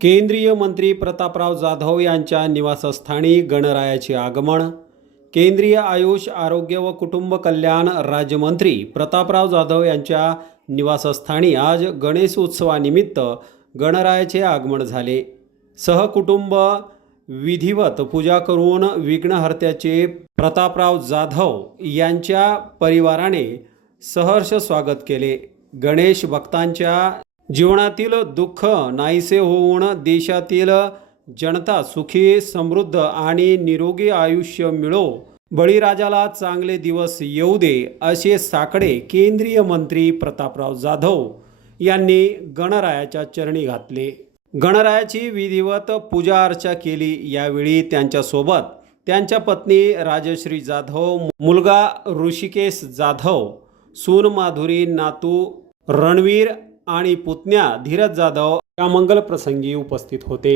केंद्रीय मंत्री प्रतापराव जाधव यांच्या निवासस्थानी गणरायाचे आगमन. केंद्रीय आयुष आरोग्य व कुटुंब कल्याण राज्यमंत्री प्रतापराव जाधव यांच्या निवासस्थानी आज गणेश उत्सवानिमित्त गणरायाचे आगमन झाले. सहकुटुंब विधिवत पूजा करून विघ्नहर्त्याचे प्रतापराव जाधव यांच्या परिवाराने सहर्ष स्वागत केले. गणेश भक्तांच्या जीवनातील दुःख नाहीसे होऊन देशातील जनता सुखी समृद्ध आणि निरोगी आयुष्य मिळो. बळीराजाला चांगले दिवस येऊ दे असे साकडे केंद्रीय मंत्री प्रतापराव जाधव यांनी गणरायाच्या चरणी घातले. गणरायाची विधिवत पूजा अर्चा केली. यावेळी त्यांच्यासोबत त्यांच्या पत्नी राजश्री जाधव मुलगा ऋषिकेश जाधव सून माधुरी नातू रणवीर आणि पुतण्या धीरज जाधव या मंगल प्रसंगी उपस्थित होते.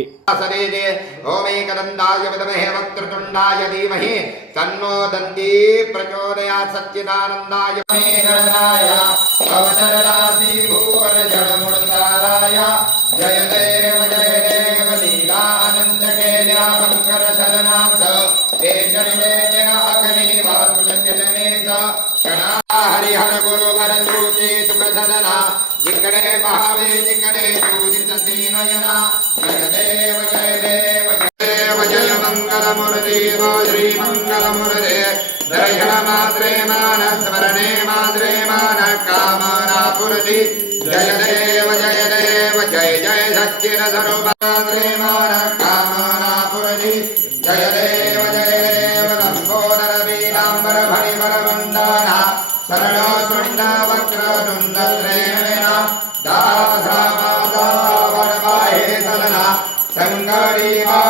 जय देव केल्या अग्नि हरिहर गुरुवर सूची सुख सदना जिकडे पहावे तिकडे पूजित नयना जय देव जय देव जय देव जय मंगल मुरली श्री मंगल मुरली दर्शन मात्रे मान स्मरणे मात्रे मान कामना पुरती जय देव जय देव जय जय सच्चिर सर्वमात्रे मान कामना पुरती जय देव जय देव लंबोदर वीरांबर ङ्गारे मा